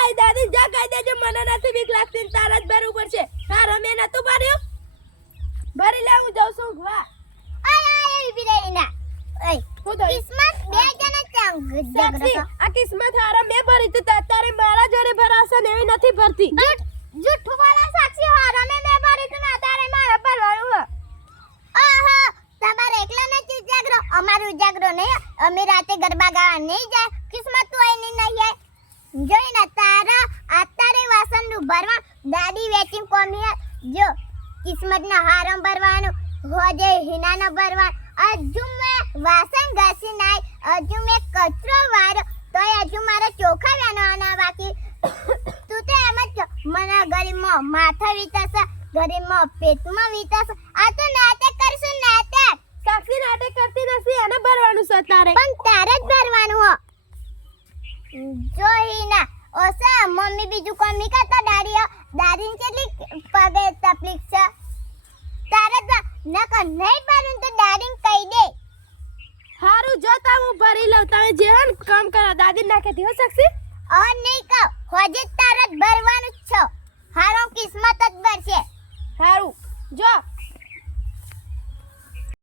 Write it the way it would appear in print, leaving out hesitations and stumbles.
આય દાદી જા કહી દેજો મને નથી બીક લાગતી ને તારા જ ભરવું પડશે તાર અમે નતું ભર્યું ભરી લે હું જાઉં છું વાહ આય ઉભી રહી ના ઓય હું તો કિસ્મત બે જણા સાક્ષી આ કિસ્મત હારા મે ભરી તો તારે મારા જોડે ભરાશે ને એવી નથી ભરતી જુઠ્ઠું વાળા સાક્ષી હારા મે ભરી તો ના તારે મારા ભરવાનું આહા તમારે એકલા નથી જાગરો અમારું જાગરો નહીં અમે રાતે ગરબા ગાવા નહીં જાય કિસ્મત તો એની નહીં આય જોઈને તારા અત્યારે વાસણ નું ભરવા દાદી વેચિંગ કોમી જો કિસ્મત ના હારમ ભરવાનું હોજે હિના ના ભરવા હજુ મે વાસણ ઘસી નાય હજુ મે કચરો વાળો તો હજુ મારા ચોખા વેણવાના બાકી તું તો એમ જ મને ગરીબમાં માથા વીતાશે ગરીબમાં પેટમાં વીતાશે આ તો નાટક કરશું નાટક સાક્ષી નાટક કરતી નથી એને ભરવાનું છે તારે પણ તારે જ ભરવાનું હો જોઈના ઓસા મમ્મી બીજું કોમ નહીં કરતા દાદીને કેટલી પગે તકલીફ છે તારે તો નકર નહીં ભરું તો દાદીને કહી દે હારું જોતા હું ભરી લઉં તમે જેવન કામ કરો દાદી નાખે દીવો સાક્ષી નહીં કહો હોજે તારે જ ભરવાનું જ છે હારો કિસ્મત જ ભરશે હારું જો